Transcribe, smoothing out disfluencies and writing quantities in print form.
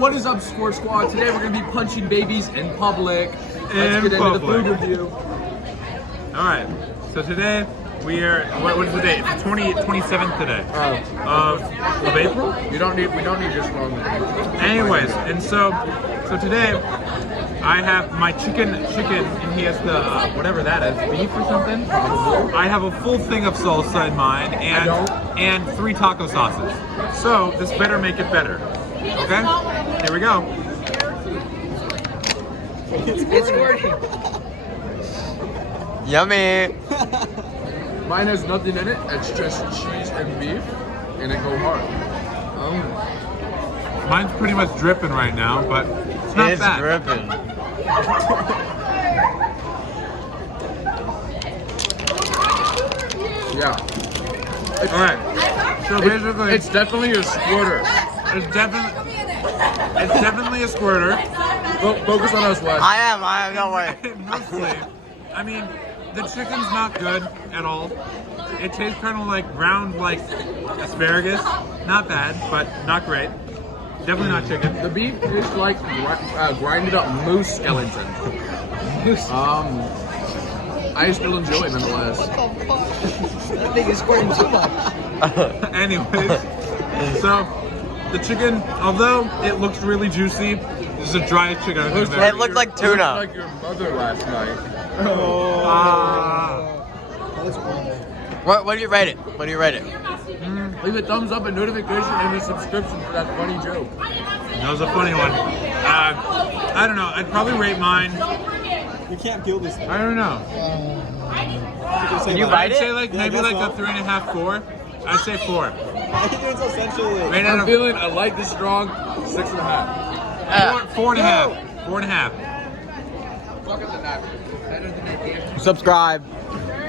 What is up, Score Squad? Today we're gonna be punching babies in public. Let's get into the food review. All right. So today we are. What is the date? It's 27th today of April. We don't need your phone. Anyways, and so today I have my chicken, and he has the whatever that is, beef or something. I have a full thing of salsa in mine, and 3 taco sauces. So this better make it better. Okay, here we go. It's working. Yummy. Mine has nothing in it. It's just cheese and beef, and it go hard. Mine's pretty much dripping right now, but it's not It's bad. dripping. Yeah. All right. So basically, It's definitely a squirter. it's definitely a squirter. Focus on us, Wes. I am, no way. Mostly, I mean, the chicken's not good at all. It tastes kind of like ground like asparagus. Not bad, but not great. Definitely not chicken. The beef tastes like grinded up moose skeleton. I still enjoy it nonetheless. That thing is squirting too much. Anyways, so the chicken, although it looks really juicy, this is a dry chicken. It looked like tuna. Like your mother last night. What do you rate it? What do you rate it? Leave a thumbs up, a notification, and a subscription for that funny joke. That was a funny one. I don't know. I'd probably rate mine. You can't kill this thing. I don't know. Can you bite I'd say it? like Yeah, I maybe guess like so. a 3.5, 4. I'd say 4. Why are you doing so sensually? Rate out I'm of feeling a light this strong, 6.5. 4.5. 4.5. Fuck up the napkin. Better than that. Subscribe.